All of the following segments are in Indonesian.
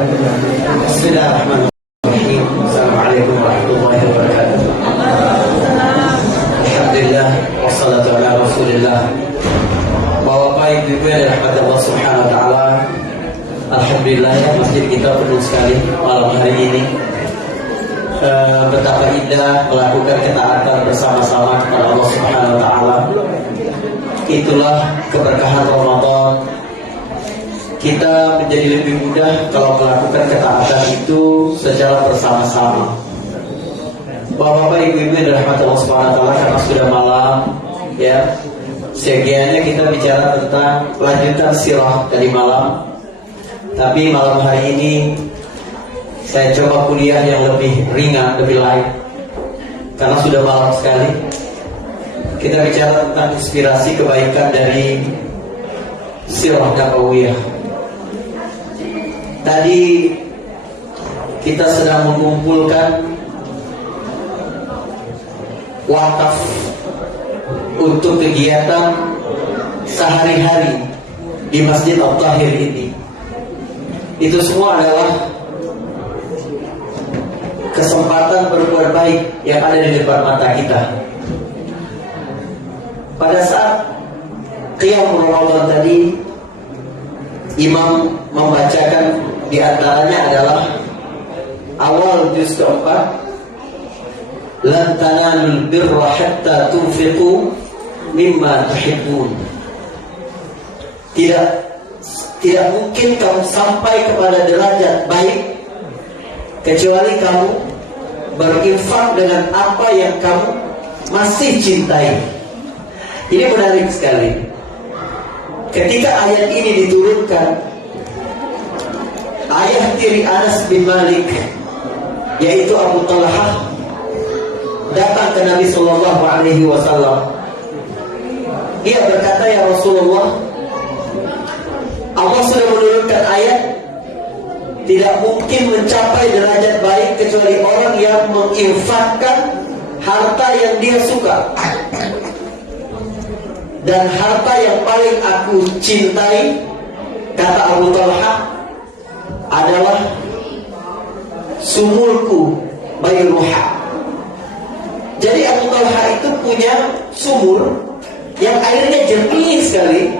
Bismillahirrahmanirrahim. Assalamualaikum warahmatullahi wabarakatuh. Alhamdulillah wassalatu ala Rasulillah. Bapak Ibu yang dirahmati Allah Subhanahu wa taala. Alhamdulillah ya, masjid kita penuh sekali malam hari ini. Betapa indah melakukan ketaatan bersama-sama kepada Allah Subhanahu wa taala. Itulah keberkahan Ramadan. Kita menjadi lebih mudah kalau melakukan ketaatan itu secara bersama-sama. Bapak-bapak, ibu-ibu yang dirahmati Allah Subhanahu wa taala, karena sudah malam ya. Sekiannya kita bicara tentang lanjutan sirah dari malam. Tapi malam hari ini saya coba kuliah yang lebih ringan, lebih light, karena sudah malam sekali. Kita bicara tentang inspirasi kebaikan dari sirah Nabawiyah. Tadi kita sedang mengumpulkan wakaf untuk kegiatan sehari-hari di Masjid At-Tahir ini. Itu semua adalah kesempatan berbuat baik yang ada di depan mata kita. Pada saat Qiyam Ramadan tadi, Imam membacakan di antaranya adalah awal juz keempat, lan tanalul birra hatta tunfiqu mimma tuhibbun. Tidak mungkin kamu sampai kepada derajat baik kecuali kamu berinfak dengan apa yang kamu masih cintai. Ini menarik sekali. Ketika ayat ini diturunkan, ayah tiri Anas bin Malik, yaitu Abu Talhah, datang ke Nabi Sallallahu Alaihi Wasallam. Dia berkata, ya Rasulullah, Allah sudah menurunkan ayat, tidak mungkin mencapai derajat baik kecuali orang yang menginfakkan harta yang dia suka. Dan harta yang paling aku cintai, kata Abu Talha, adalah sumurku Bayruha. Jadi Abu Talha itu punya sumur yang airnya jernih sekali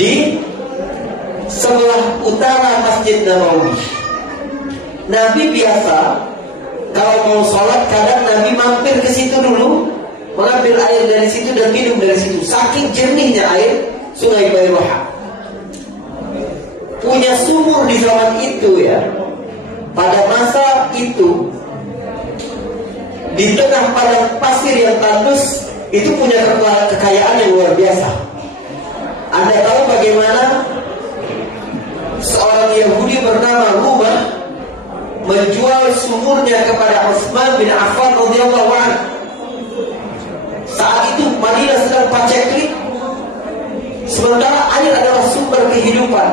di sebelah utara Masjid Nabawi. Nabi biasa kalau mau sholat, kadang Nabi mampir ke situ dulu, mengambil air dari situ dan minum dari situ. Saking jernihnya air Sungai Bayruha. Punya sumur di zaman itu ya. Pada masa itu, di tengah padang pasir yang tandus, itu punya kekayaan yang luar biasa. Anda tahu bagaimana seorang Yahudi bernama Rumah menjual sumurnya kepada Utsman bin Affan radhiyallahu anhu. Saat itu Madinah sedang paceklik, sementara air adalah sumber kehidupan.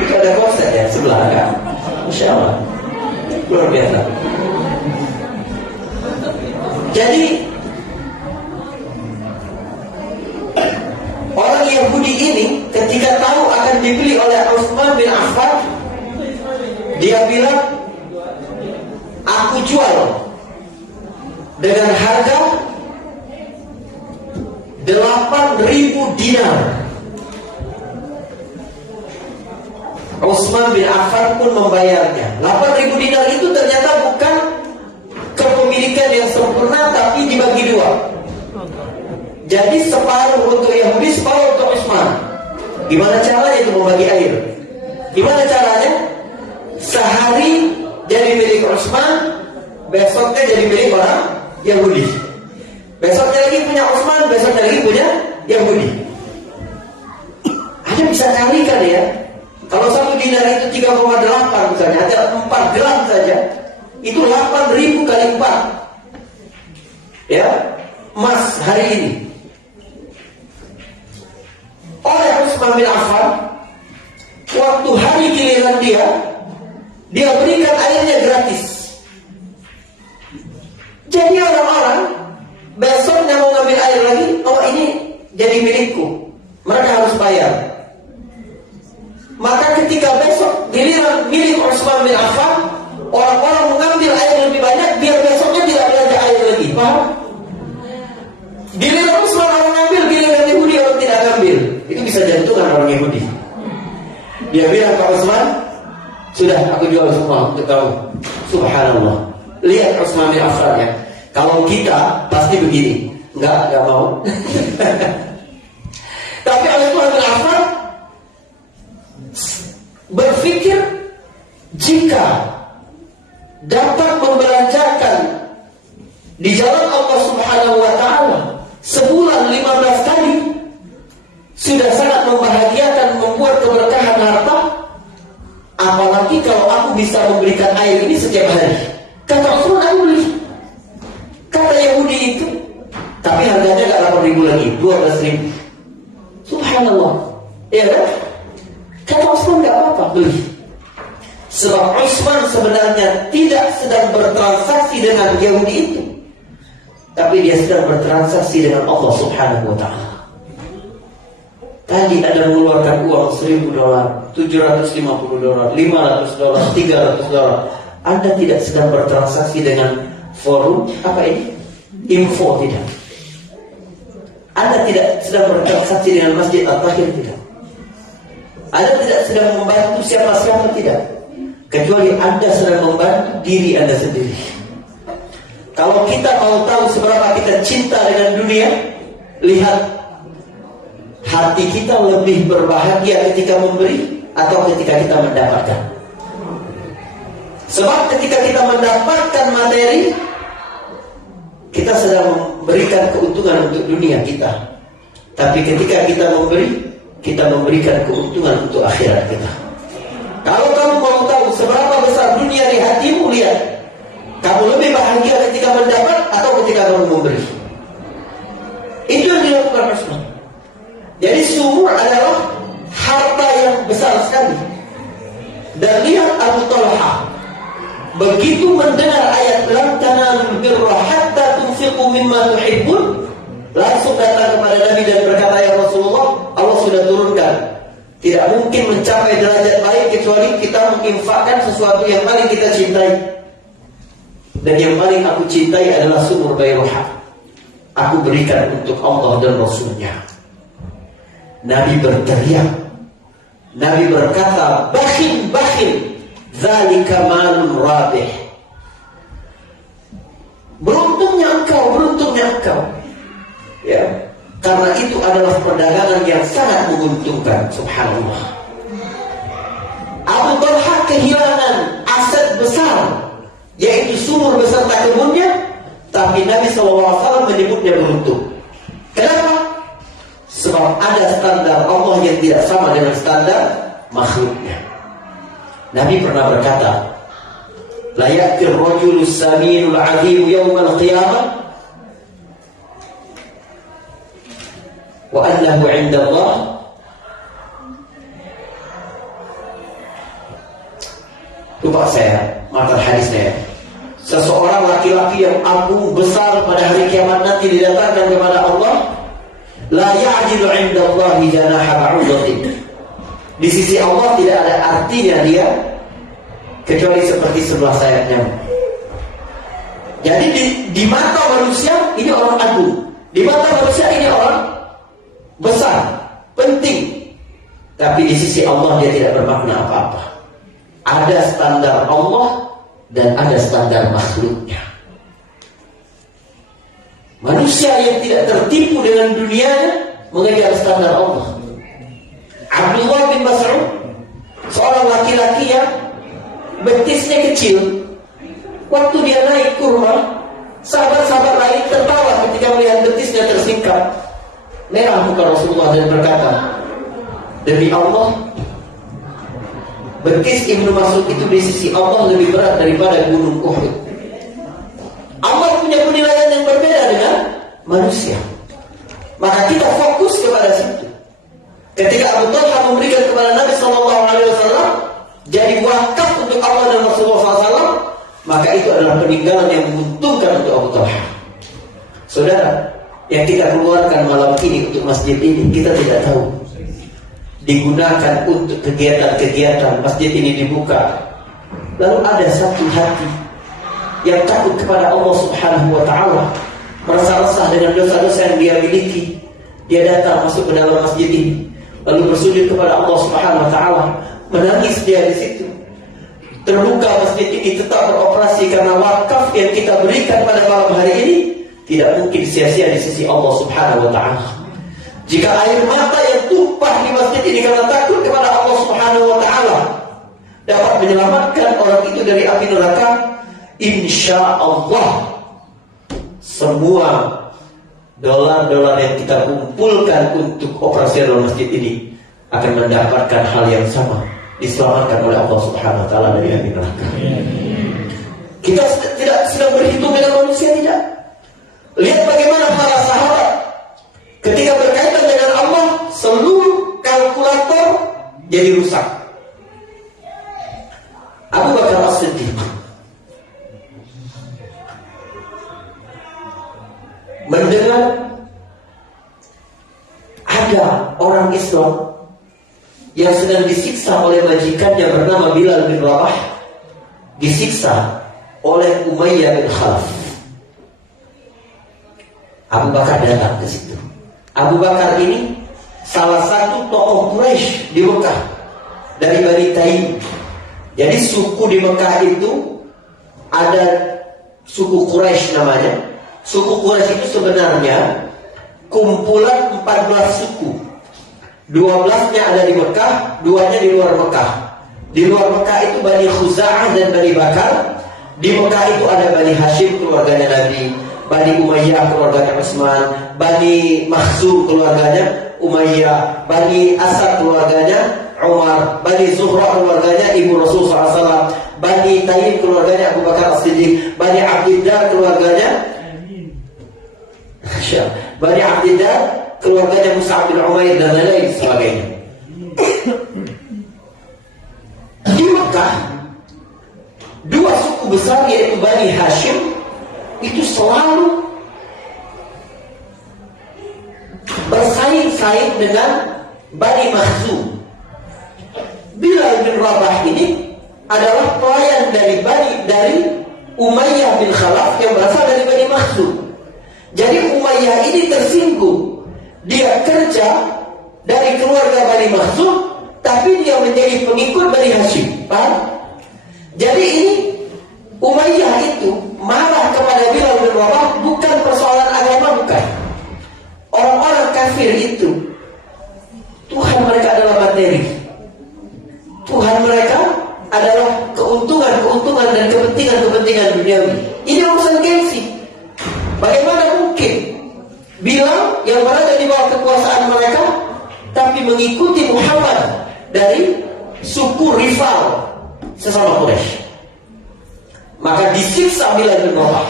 Itu ada konsep ya sebelah kan, Masya Allah, luar biasa. Jadi orang Yahudi ini ketika tahu akan dibeli oleh Utsman bin Affan, dia bilang, aku jual dengan harga 8.000 dinar. Utsman bin Affan pun membayarnya. 8.000 dinar itu ternyata bukan kepemilikan yang sempurna, tapi dibagi dua. Jadi separuh untuk Yahudi, separuh untuk Utsman. Gimana caranya itu membagi air? Gimana caranya? Sehari jadi milik Utsman, besoknya jadi milik orang Yahudi. Besoknya lagi punya Utsman, besoknya lagi punya Yahudi. Anda bisa kalikan ya. Kalau 1 dinar itu 3,8 misalnya, ada 4 gram saja, itu 8.000 kali 4 ya, emas hari ini. Oleh Utsman bin Affan, waktu hari giliran dia berikan airnya gratis. Jadi orang-orang besoknya mau ngambil air lagi, oh ini jadi milikku, mereka harus bayar. Maka ketika besok giliran milik Utsman bin Affan, orang-orang mengambil air lebih banyak biar besoknya tidak belanja air lagi. Paham? Giliran Utsman orang ngambil, giliran Yahudi orang tidak ngambil. Itu bisa jantungan orang Yahudi. Dia bilang ke Utsman, sudah aku jual semua untuk kamu. Subhanallah. Lihat Utsman bin Affan ya. Kalau kita pasti begini, enggak mau. Tapi Utsman bin Affan berpikir jika dapat membelanjakan di jalan Allah Subhanahu wa taala sebulan 15 kali sudah sangat membahagiakan, membuat keberkahan harta. Apalagi kalau aku bisa memberikan air ini setiap hari. Kata Utsman, aku beli. Kata Yahudi itu, tapi harganya gak 8.000 lagi, 12.000. Subhanallah. Iya kan? Kata Utsman gak apa-apa, beli. Sebab Utsman sebenarnya tidak sedang bertransaksi dengan Yahudi itu, tapi dia sedang bertransaksi dengan Allah Subhanahu wa ta'ala. Tadi ada mengeluarkan uang $1.000, $750, $500, $300. Anda tidak sedang bertransaksi dengan forum apa ini? Info, tidak. Anda tidak sedang bertransaksi dengan Masjid At-Tahir, tidak. Anda tidak sedang membantu siapa-siapa, tidak. Kecuali Anda sedang membantu diri Anda sendiri. Kalau kita mau tahu seberapa kita cinta dengan dunia, lihat hati kita lebih berbahagia ketika memberi atau ketika kita mendapatkan. Sebab ketika kita mendapatkan materi, kita sedang memberikan keuntungan untuk dunia kita. Tapi ketika kita memberi, kita memberikan keuntungan untuk akhirat kita. Kalau kamu mau tahu seberapa besar dunia di hatimu, lihat kamu lebih bahagia ketika mendapat atau ketika kamu memberi. Itu yang dilakukan Utsman. Jadi sumur adalah harta yang besar sekali. Dan lihat Abu Talha, begitu mendengar ayat lan tanalul birra hatta tunfiqu mimma tuhibbun, langsung datang kepada Nabi dan berkata, ya Rasulullah, Allah sudah turunkan, tidak mungkin mencapai derajat baik kecuali kita menginfakkan sesuatu yang paling kita cintai. Dan yang paling aku cintai adalah sumur Bairuha. Aku berikan untuk Allah dan Rasulnya. Nabi berteriak, Nabi berkata, bakhil, bakhil, dzalika malun rabih. Beruntungnya engkau. Ya, karena itu adalah perdagangan yang sangat menguntungkan. Subhanallah. Abu Talha kehilangan aset besar, yaitu sumur beserta kebunnya, tapi Nabi SAW menyebutnya beruntung. Kenapa? Sebab ada standar Allah yang tidak sama dengan standar makhluknya. Nabi pernah berkata, la ya'ti ar-rajulu as-saminul 'azim yawm al-qiyamah wa annahu 'inda Allah lupa saya matan hadisnya. Seseorang laki-laki yang agung besar pada hari kiamat nanti didatangkan kepada Allah, la ya'jilu 'inda Allah janaha ba'udatin. Di sisi Allah tidak ada artinya dia kecuali seperti sebelah sayap nyamuk. Jadi di mata manusia ini orang agung, di mata manusia ini orang besar, penting. Tapi di sisi Allah dia tidak bermakna apa-apa. Ada standar Allah dan ada standar makhluknya. Manusia yang tidak tertipu dengan dunianya mengejar standar Allah. Abdullah bin Mas'ud, seorang laki-laki yang betisnya kecil. Waktu dia naik kurma, sahabat-sahabat lain tertawa ketika melihat betisnya tersingkap. Merah muka Rasulullah dan berkata, demi Allah, betis Ibnu Mas'ud itu di sisi Allah lebih berat daripada gunung Uhud. Allah punya penilaian yang berbeda dengan manusia. Maka kita fokus kepada situ. Ketika Abu Talha memberikan kepada Nabi SAW jadi wakaf untuk Allah dan Rasulullah SAW, maka itu adalah peninggalan yang menguntungkan untuk Abu Talha. Saudara, yang kita keluarkan malam ini untuk masjid ini, kita tidak tahu. digunakan untuk kegiatan-kegiatan, masjid ini dibuka, lalu ada satu hati yang takut kepada Allah Subhanahu wa Ta'ala, merasa resah dengan dosa-dosa yang dia miliki, dia datang masuk ke dalam masjid ini, lalu bersujud kepada Allah Subhanahu wa Ta'ala, menangis dia di situ. Terbuka masjid ini tetap beroperasi karena wakaf yang kita berikan pada malam hari ini tidak mungkin sia-sia di sisi Allah Subhanahu wa Ta'ala. Jika air mata yang tumpah di masjid ini karena takut kepada Allah Subhanahu wa Ta'ala dapat menyelamatkan orang itu dari api neraka, insya Allah semua dolar-dolar yang kita kumpulkan untuk operasional masjid ini akan mendapatkan hal yang sama, diselamatkan oleh Allah Subhanahu wa Ta'ala dari api neraka. Kita tidak sedang berhitung dengan manusia, tidak. Lihat bagaimana para sahabat ketika berkaitan dengan Allah, seluruh kalkulator jadi rusak. Abu Bakar As-Siddiq mendengar ada orang Islam yang sedang disiksa oleh majikannya bernama Bilal bin Rabah, disiksa oleh Umayyah bin Khalaf. Abu Bakar datang ke situ. Abu Bakar ini salah satu tokoh Quraisy di Mekah dari Bani Taim. Jadi suku di Mekah itu ada suku Quraisy namanya. Suku Quraisy itu sebenarnya kumpulan 14 suku. 12-nya ada di Mekah, 2-nya di luar Mekah. Di luar Mekah itu Bani Khuza'ah dan Bani Bakar. Di Mekah itu ada Bani Hashim, keluarganya Nabi, Bani Umayyah, keluarganya Utsman, Bani Makhzum, keluarganya Umayyah, Bani Asad, keluarganya Umar, Bani Zuhra, keluarganya Ibu Rasul SAW, Bani Taim, keluarganya Abu Bakar As-Siddiq, Bani Abdillah, keluarganya Bani Abdillah, keluarganya Mus'ab bin Umair dan lain sebagainya. Di Mekah, dua suku besar yaitu Bani Hashim itu selalu bersaing-saing dengan Bani Makhzum. Bilal bin Rabah ini adalah pelayan dari Umayyah bin Khalaf yang berasal dari Bani Makhzum. Jadi Umayyah ini tersinggung. Dia kerja dari keluarga Bani Makhzum, tapi dia menjadi pengikut Bani Hashim. Paham? Jadi ini Umayyah itu marah kepada Bilal bin Rabah bukan persoalan agama, bukan. Orang-orang kafir itu Tuhan mereka adalah materi. Tuhan mereka adalah keuntungan dan kepentingan duniawi. Ini urusan gengsi. Bagaimana mungkin Bilal yang berada di bawah kekuasaan mereka tapi mengikuti Muhammad dari suku rival sesama Quraisy? Maka disiksa Bilal bin Rabah.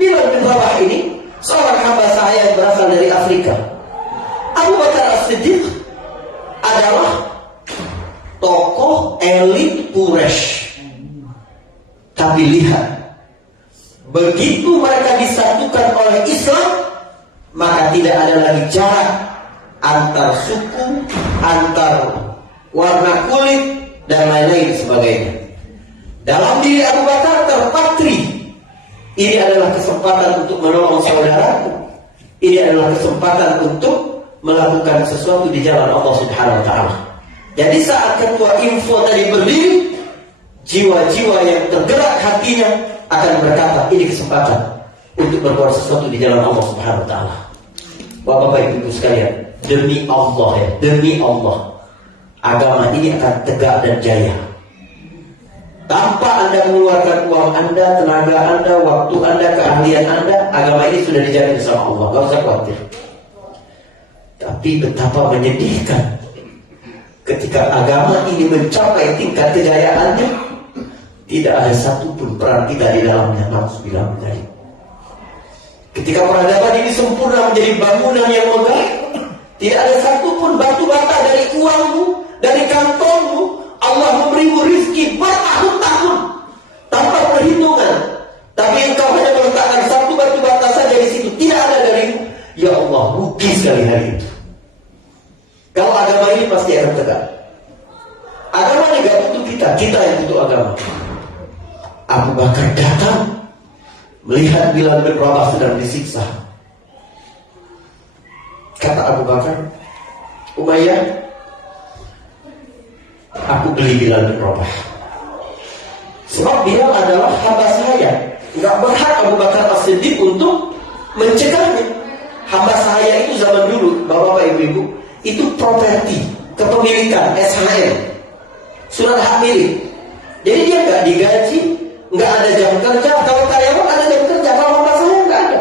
Bilal bin Rabah ini seorang hamba sahaya yang berasal dari Afrika. Abu Bakar As-Siddiq adalah tokoh elit Quraisy. Tapi lihat, begitu mereka disatukan oleh Islam, maka tidak ada lagi jarak antar suku, antar warna kulit dan lain-lain sebagainya. Dalam diri Abu Bakar terpatri, ini adalah kesempatan untuk menolong saudaraku. Ini adalah kesempatan untuk melakukan sesuatu di jalan Allah Subhanahu wa Ta'ala. Jadi saat ketua info tadi berdiri, jiwa-jiwa yang tergerak hatinya akan berkata, ini kesempatan untuk berbuat sesuatu di jalan Allah Subhanahu wa Ta'ala. Bapak Ibu sekalian, demi Allah ya, demi Allah, agama ini akan tegak dan jaya. Tanpa Anda mengeluarkan uang Anda, tenaga Anda, waktu Anda, keahlian Anda, agama ini sudah dijamin sama Allah. Gak usah khawatir. Tapi betapa menyedihkan ketika agama ini mencapai tingkat kejayaannya, tidak ada satupun peran kita di dalamnya. Nauzubillah min dzalik. Ketika peradaban ini sempurna menjadi bangunan yang megah, tidak ada satupun batu bata dari uangmu, dari kantongmu. Allah memberimu rizki bertahun-tahun tanpa perhitungan, tapi engkau hanya meletakkan satu batu bata saja di situ, tidak ada darimu. Ya Allah, rugi sekali hari itu. Kalau agama ini pasti kita yang butuh agama. Abu Bakar datang melihat Bilal bin Rabah sedang disiksa. Kata Abu Bakar, Umayyah, aku beli Bilal bin Rabah. Sebab Bilal adalah hamba saya. Gak berhak Abu Bakar As-Siddiq untuk mencegahnya. Hamba saya itu zaman dulu, bapak-bapak, ibu-ibu, itu properti, kepemilikan, SHM, surat hak milik. Jadi dia gak digaji, gak ada jam kerja. Kalau karyawan ada jam kerja, kalau hamba saya gak ada.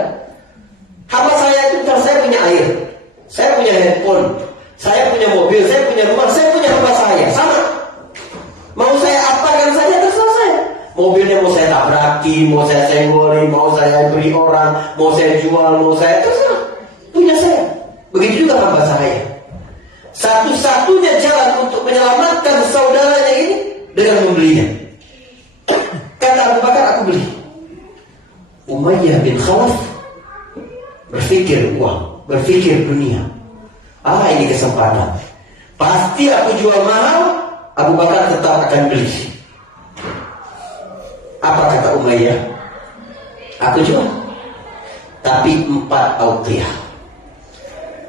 Hamba saya itu, saya punya air, saya punya handphone, saya punya mobil, saya punya rumah, saya punya hamba saya, sama. Mau saya apakan saja terserah saya. Mobilnya mau saya tabraki, mau saya senggoli, mau saya beri orang, mau saya jual, mau saya terserah. Punya saya. Begitu juga hamba saya. Satu-satunya jalan untuk menyelamatkan saudaranya ini dengan membelinya. Kata Abu Bakar, aku beli. Umayyah bin Khalaf berpikir uang, berpikir dunia. Ini kesempatan. Pasti aku jual mahal, Abu Bakar tetap akan beli. Apa kata Umayyah? Aku jual. Tapi 4 auqiyah.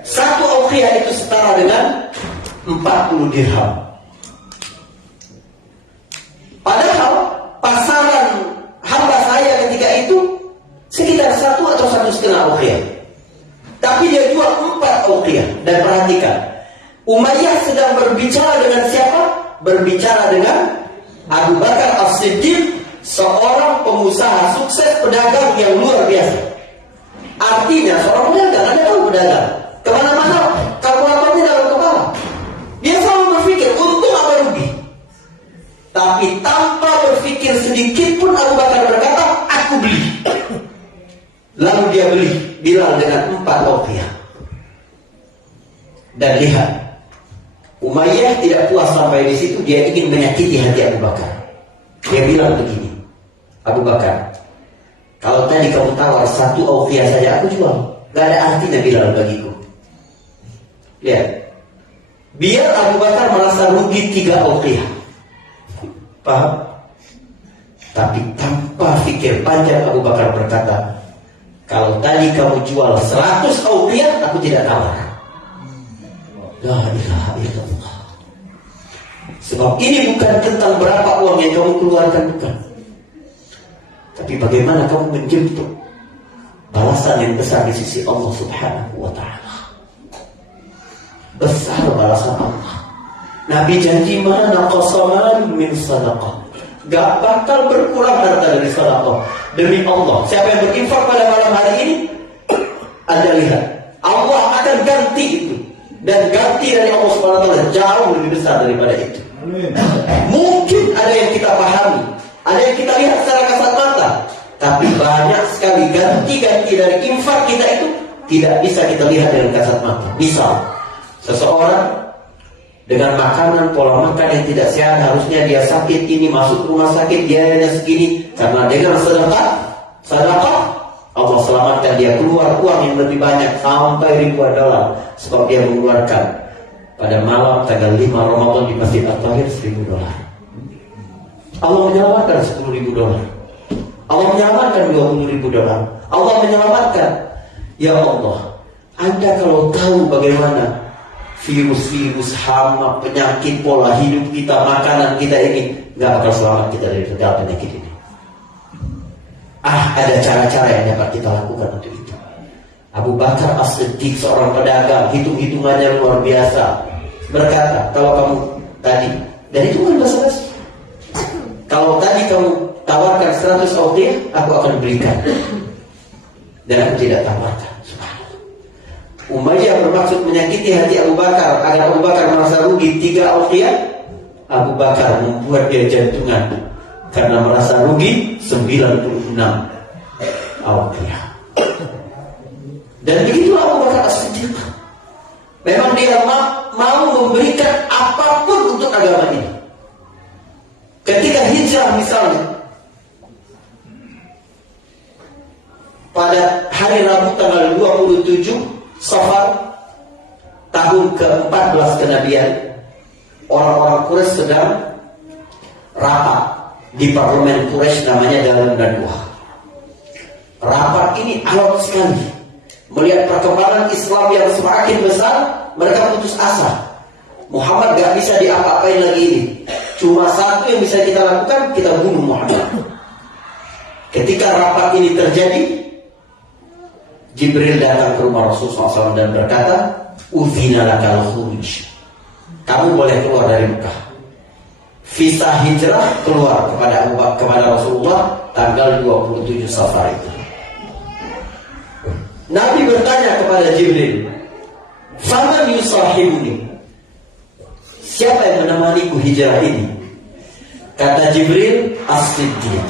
1 auqiyah itu setara dengan 40 dirham. Padahal pasaran hamba saya ketika itu sekitar 1 atau 1,5 auqiyah. Tapi dia jual 4 auqiyah. Dan perhatikan, Umayyah sedang berbicara dengan siapa? Berbicara dengan Abu Bakar As-Siddiq, seorang pengusaha sukses, pedagang yang luar biasa. Artinya seorang pedagang, Anda tahu pedagang, kemana-mana kalkulatornya dalam kepala. Dia selalu berpikir untung apa rugi. Tapi tanpa berpikir sedikit pun Abu Bakar berkata, aku beli. Lalu dia beli Bilal dengan 4 auqiyah. Dan lihat, Umayyah tidak puas sampai di situ, dia ingin menyakiti hati Abu Bakar. Dia bilang begini, Abu Bakar, kalau tadi kamu tawar 1 auqiyah saja aku jual, gak ada artinya Bilal bagiku. Lihat, biar Abu Bakar merasa rugi 3 auqiyah. Paham? Tapi tanpa fikir panjang Abu Bakar berkata, kalau tadi kamu jual 100 auqiyah, aku tidak tawar. La ilaha illallah. Sebab ini bukan tentang berapa uang yang kamu keluarkan, bukan. Tapi bagaimana kamu menjemput balasan yang besar di sisi Allah Subhanahu wa ta'ala. Besar balasan Allah. Nabi janji, mana naqasaman min sadaqah, gak bakal berkurang harta dari sadaqah. Demi Allah, siapa yang berinfak pada malam hari ini, Anda lihat, Allah akan ganti itu. Dan ganti dari Allah Subhanahu wa ta'ala jauh lebih besar daripada itu. Mungkin ada yang kita pahami, ada yang kita lihat secara kasat mata, tapi banyak sekali ganti-ganti dari infak kita itu tidak bisa kita lihat dengan kasat mata. Misal, seseorang dengan makanan, pola makan yang tidak sehat, harusnya dia sakit ini, masuk rumah sakit, biayanya segini, karena dengan sedekah Allah selamatkan dia, keluar uang yang lebih banyak sampai ribuan dolar. Sebab dia mengeluarkan pada malam tanggal 5 Ramadan di Masjid At-Tahir $1.000. Allah menyelamatkan $10.000. Allah menyelamatkan $20.000. Allah menyelamatkan. Ya Allah, Anda kalau tahu bagaimana virus-virus, hama, penyakit, pola hidup kita, makanan kita ini, gak bakal selamat kita dari segala penyakit ini. Ada cara-cara yang dapat kita lakukan untuk itu. Abu Bakar As-Siddiq, seorang pedagang, hitung-hitungannya luar biasa, berkata, kalau kamu tadi, dan itu kan basa-basi, kalau tadi kamu tawarkan 100 auqiyah, aku akan berikan. Dan aku tidak tawarkan. Umayyah bermaksud menyakiti hati Abu Bakar agar Abu Bakar merasa rugi 3 auqiyah. Abu Bakar membuat dia jantungan karena merasa rugi 96 auqiyah. Dan begitulah Abu Bakar As-Siddiq. Memang dia mau memberikan apapun untuk agama ini. Ketika hijrah misalnya, pada hari Rabu tanggal 27 Safar tahun ke-14 kenabian, orang-orang Quraisy sedang rapat di parlemen Quraisy namanya Darun Nadwah. Rapat ini alot sekali. Melihat perkembangan Islam yang semakin besar, mereka putus asa. Muhammad gak bisa diapa-apain lagi ini. Cuma satu yang bisa kita lakukan, kita bunuh Muhammad. Ketika rapat ini terjadi, Jibril datang ke rumah Rasulullah SAW dan berkata, "Udzina lakal khuruj." Kamu boleh keluar dari Mekah. Visa hijrah keluar kepada Rasulullah tanggal 27 Safar itu. Nabi bertanya kepada Jibril, "Faman yusahibuni?" Siapa yang menemaniku hijrah ini? Kata Jibril, "As-Siddiq."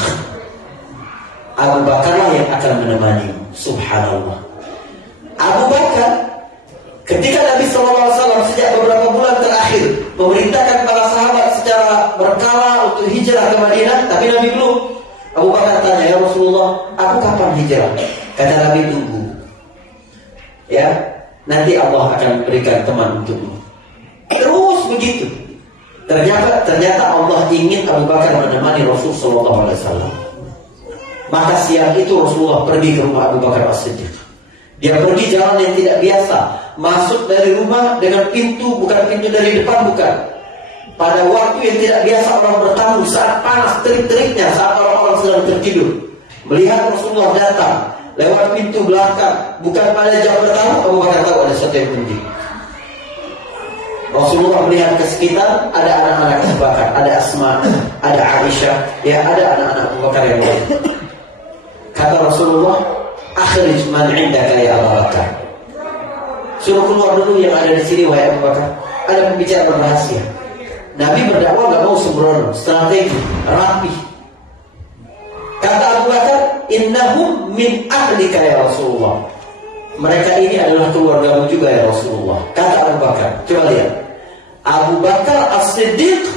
Abu Bakarlah yang akan menemanimu. Subhanallah. Abu Bakar, ketika Nabi SAW sejak beberapa bulan terakhir memerintahkan para sahabat secara berkala untuk hijrah ke Madinah, tapi Nabi belum. Abu Bakar tanya, "Ya Rasulullah, aku kapan hijrah?" Kata Nabi, "Tunggu. Ya, nanti Allah akan berikan teman untukmu." Terus begitu. Ternyata Allah ingin Abu Bakar menemani Rasulullah SAW. Maka siang itu Rasulullah pergi ke rumah Abu Bakar As-Siddiq. Dia pergi jalan yang tidak biasa, masuk dari rumah dengan pintu, bukan pintu dari depan, bukan. Pada waktu yang tidak biasa orang bertamu, saat panas terik-teriknya, saat orang-orang sedang tertidur. Melihat Rasulullah datang lewat pintu belakang, bukan pada jam bertamu, Abu Bakar tahu ada sesuatu yang penting. Rasulullah melihat ke sekitar, ada anak-anak Abu Bakar, ada Asma, ada Aisyah, ya ada anak-anak Abu Bakar yang lain. Kata Rasulullah, "Akhrij man 'indaka ya Abu Bakar." Suruh keluar dulu yang ada di sini wahai Abu Bakar. Ada pembicaraan rahasia. Nabi berdakwah gak mau sembrono, strategi, rapi. Kata Abu Bakar, "Innahum min ahlika ya Rasulullah." Mereka ini adalah keluargamu juga ya Rasulullah. Kata Abu Bakar, coba lihat. Abu Bakar As-Siddiq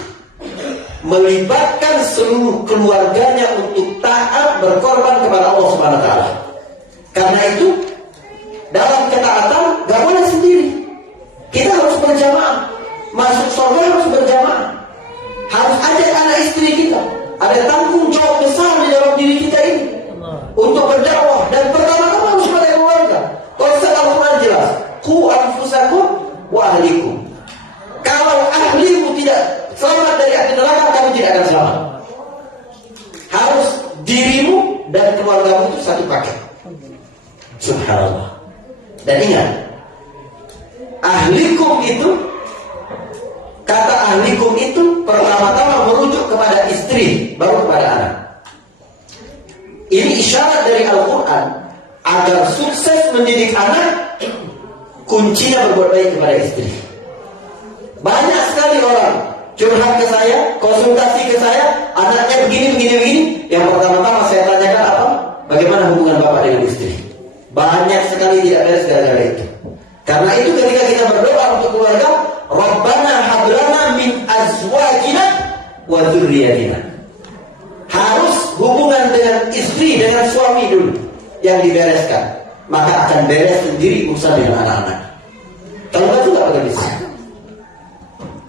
melibatkan seluruh keluarganya untuk taat berkorban kepada Allah Subhanahu wa taala. Karena itu dalam ketaatan gak boleh sendiri. Kita harus berjamaah. Masuk surga harus berjamaah. Harus ajak anak istri kita. Ada tanggung jawab besar di dalam diri kita ini untuk berdakwah. Dan pertama-tama harus pada keluarga. Konsep Al-Quran jelas, "Qu anfusakum wa ahlikum." Kalau ahlimu tidak selamat dari api neraka, kamu tidak akan selamat. Harus dirimu dan keluargamu itu satu paket. Subhanallah. Dan ingat, ahlikum itu, kata ahlikum itu pertama-tama merujuk kepada istri, baru kepada anak. Ini isyarat dari Al-Quran agar sukses mendidik anak, kuncinya berbuat baik kepada istri. Banyak sekali orang curhat ke saya, konsultasi ke saya, anaknya begini. Yang pertama-tama saya tanyakan apa? Bagaimana hubungan bapak dengan istri? Banyak sekali tidak beres gara-gara itu. Karena itu ketika kita berdoa untuk keluarga, Rabbana hablana min azwajina wa dzurriyyatina. Harus hubungan dengan istri, dengan suami dulu yang dibereskan. Maka akan beres sendiri urusan dengan anak-anak. Kalau itu gak akan bisa.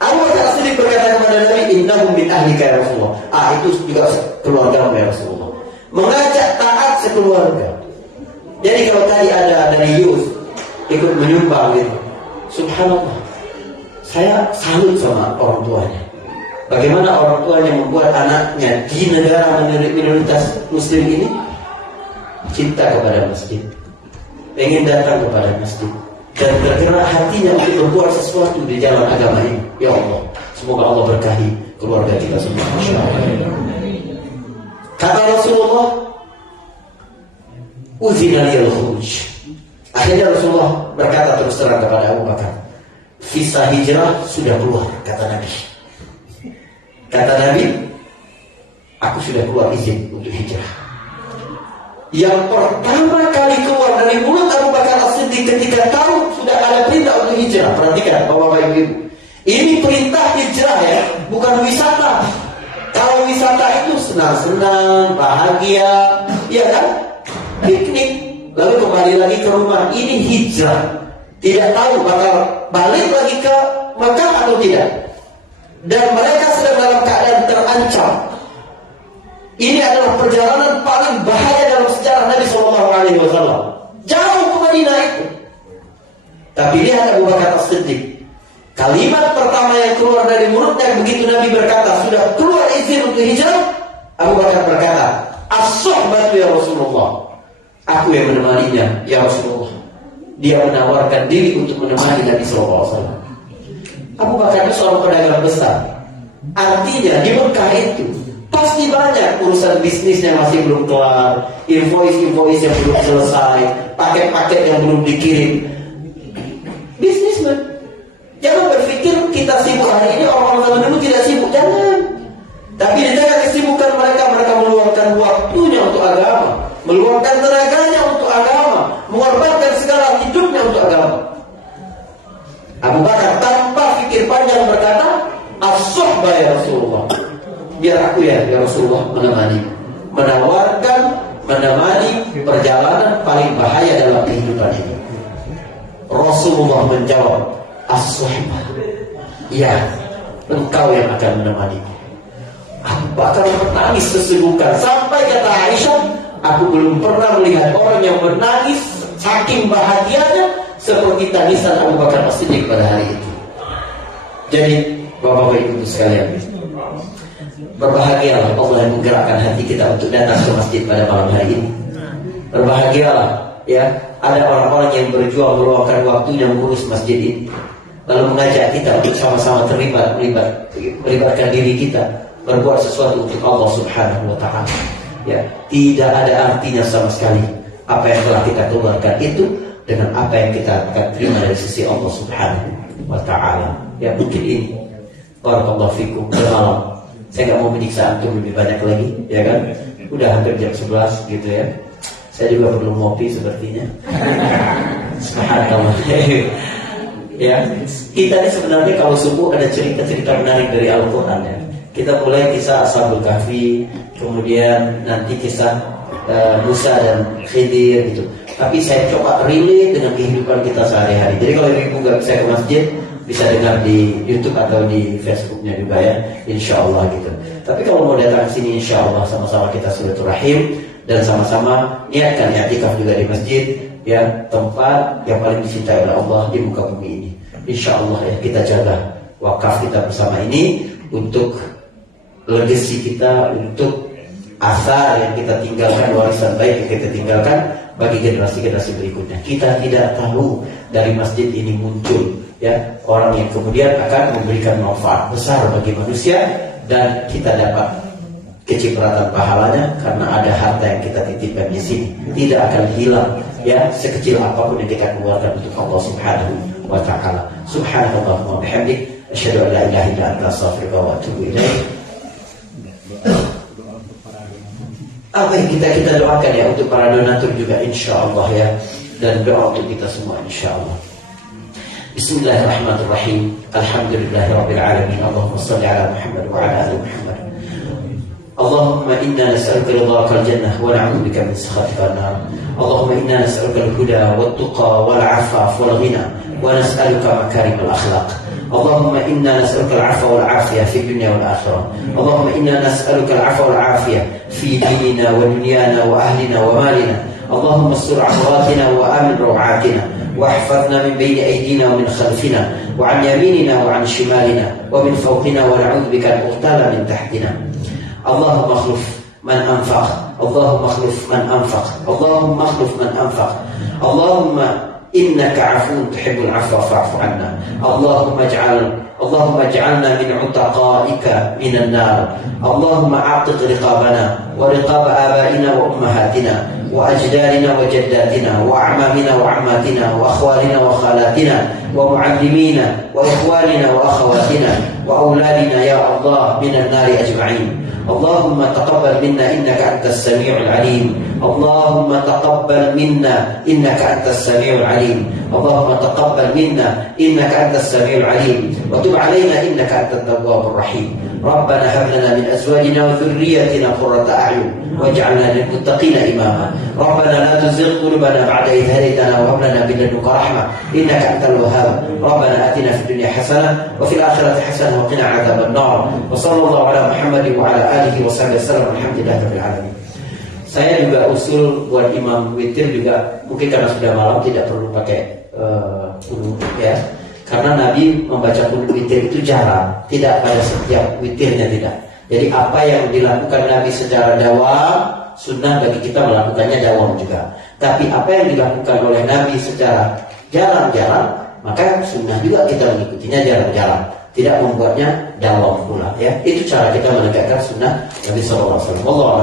Abu Bakar As-Siddiq berkata kepada Nabi, "Innahum min ahlika ya Rasulullah." Itu juga keluarga ya Rasulullah. Mengajak taat sekeluarga. Jadi kalau tadi ada dari Yus ikut menyumbang gitu, subhanallah, saya salut sama orang tuanya. Bagaimana orang tuanya membuat anaknya di negara minoritas Muslim ini cinta kepada masjid, ingin datang kepada masjid, dan tergerak hatinya untuk berbuat sesuatu di jalan agama ini. Ya Allah, semoga Allah berkahi keluarga kita semua. Kata Rasulullah, "Uzina liyal khuruj." Akhirnya Rasulullah berkata terus terang kepada Abu Bakar, "Visa hijrah sudah keluar," kata Nabi. Kata Nabi, "Aku sudah keluar izin untuk hijrah." Yang pertama kali keluar dari mulut Abu Bakar As-Siddiq ketika tahu sudah ada perintah untuk hijrah. Perhatikan Bapak Ibu, ini perintah hijrah ya, bukan wisata. Kalau wisata itu senang-senang, bahagia, ya kan? Piknik, lalu kembali lagi ke rumah. Ini hijrah. Tidak tahu bakal balik lagi ke Mekah atau tidak. Dan mereka sedang dalam keadaan terancam. Ini adalah perjalanan paling bahaya dalam sejarah Nabi SAW. Jauh ke Madinah itu. Tapi lihat Abu Bakar As-Siddiq. Kalimat pertama yang keluar dari mulutnya begitu Nabi berkata, sudah keluar izin untuk hijrah, Abu Bakar berkata, as-suhbatu ya Rasulullah. Aku yang menemaninya ya Rasulullah. Dia menawarkan diri untuk menemani Nabi SAW. Abu Bakar itu seorang pedagang besar. Artinya di Mekah itu pasti banyak urusan bisnisnya masih belum kelar, invoice yang belum selesai, paket-paket yang belum dikirim. Bisnismen. Jangan berpikir kita sibuk hari ini, orang-orang zaman dulu tidak sibuk. Jangan. Tapi di tengah kesibukan mereka meluangkan waktunya untuk agama, meluangkan tenaganya untuk agama, mengorbankan segala hidupnya untuk agama. Abu Bakar tanpa pikir panjang berkata, as-suhbah ya Rasulullah. Biar aku ya Rasulullah menemani. Menemani perjalanan paling bahaya dalam kehidupan ini. Rasulullah menjawab, as-suhbah. Ya, engkau yang akan menemani. Abu Bakar menangis sesungguhkan. Sampai kata Aisyah, aku belum pernah melihat orang yang menangis saking bahagianya seperti tangisan Abu Bakar As-Siddiq pada hari itu. Jadi Bapak Ibu sekalian, berbahagialah Allah yang menggerakkan hati kita untuk datang ke masjid pada malam hari ini. Berbahagialah ya, ada orang-orang yang berjuang meluangkan waktunya mengurus masjid ini, lalu mengajak kita untuk sama-sama melibatkan diri kita berbuat sesuatu untuk Allah Subhanahu wa Ta'ala. Ya, tidak ada artinya sama sekali apa yang telah kita keluarkan itu dengan apa yang kita akan terima dari sisi Allah Subhanahu wa Ta'ala. Ya, mungkin ini barakallahu fikum bermalam. Saya nggak mau menyiksa antum lebih banyak lagi, ya kan? Udah hampir jam 11 gitu ya. Saya juga perlu ngopi sepertinya. Subhanallah. Ya, kita ini sebenarnya kalau subuh ada cerita-cerita menarik dari Al-Quran ya. Kita mulai kisah Ashabul Kahfi, kemudian nanti kisah Musa dan Khidir gitu. Tapi saya coba relate dengan kehidupan kita sehari-hari. Jadi kalau ibu nggak bisa ke masjid, bisa dengar di YouTube atau di Facebooknya juga ya, insya Allah gitu. Tapi kalau mau datang ke sini, insya Allah sama-sama kita silaturahim dan sama-sama niatkan i'tikaf juga di masjid, ya, tempat yang paling dicintai oleh Allah di muka bumi ini. Insya Allah ya, kita jaga wakaf kita bersama ini untuk legasi kita, untuk asar yang kita tinggalkan, warisan baik yang kita tinggalkan bagi generasi-generasi berikutnya. Kita tidak tahu dari masjid ini muncul ya orang yang kemudian akan memberikan manfaat besar bagi manusia, dan kita dapat kecipratan pahalanya karena ada harta yang kita titipkan di sini, tidak akan hilang ya sekecil apapun yang kita keluarkan untuk Allah Subhanahu wa Ta'ala. Subhanallah wa bihamdik, asyhadu an la ilaha illa anta, astaghfiruka wa atubu ilaik. Apa yang kita doakan ya untuk para donatur juga insya Allah ya, dan doa untuk kita semua insya Allah. Bismillahirrahmanirrahim. Alhamdulillahirabbil alamin. Allahumma shalli ala Muhammad wa ala ali Muhammad. Allahumma inna nas'aluka ridhakal jannah wa na'udzubika min sakhatikal nar. Allahumma inna nas'aluka al-huda wat tuqa wal 'afaf wal ghina wa nas'aluka makarimal akhlaq. اللهم إنا نسألك العفو والعافية في الدنيا والآخرة. اللهم إنا نسألك العفو والعافية في ديننا ودنيانا وأهلنا ومالنا. اللهم استر عوراتنا وآمن روعاتنا، واحفظنا من بين أيدينا ومن خلفنا وعن يميننا وعن شمالنا ومن فوقنا، ونعوذ بك أن نغتال من تحتنا. اللهم اخلف من أنفق، اللهم اخلف من أنفق، اللهم اخلف من أنفق. اللهم إنك عفو تحب العفو فاعف عنا. اللهم اجعلنا من عتقائك من النار. اللهم اعتق رقابنا ورقاب آبائنا وأمهاتنا وأجدادنا وجداتنا وأعمامنا وعماتنا وأخوالنا وخالاتنا ومعلمينا وإخواننا وأخواتنا وأولادنا يا الله من النار أجمعين. اللهم تقبل منا إنك أنت السميع العليم. اللهم تقبل منا إنك أنت السميع العليم. اللهم تقبل منا إنك أنت السميع العليم، وتب علينا إنك أنت التواب الرحيم. ربنا هب لنا من أزواجنا وذرياتنا قرة أعين واجعلنا للمتقين إماما. ربنا لا تزغ قلوبنا بعد إذ هديتنا وهب لنا من لدنك رحمة إنك أنت الوهاب. ربنا آتنا في الدنيا حسنة وفي الآخرة حسنة وقنا عذاب النار. وصلى الله على محمد وعلى آله وصحبه وسلم. Alhamdulillahirabbil alamin. Saya juga usul buat imam witir juga, mungkin karena sudah malam tidak perlu pakai wudu ya. Karena Nabi membaca witir itu jarang, tidak pada setiap witirnya tidak. Jadi apa yang dilakukan Nabi secara dawam, sunnah bagi kita melakukannya dawam juga. Tapi apa yang dilakukan oleh Nabi secara jarang-jarang, maka sunnah juga kita mengikutinya jarang-jarang, tidak membuatnya dawam pula ya. Itu cara kita menegakkan sunnah Nabi SAW.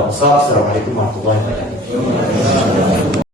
Assalamualaikum warahmatullahi wabarakatuh.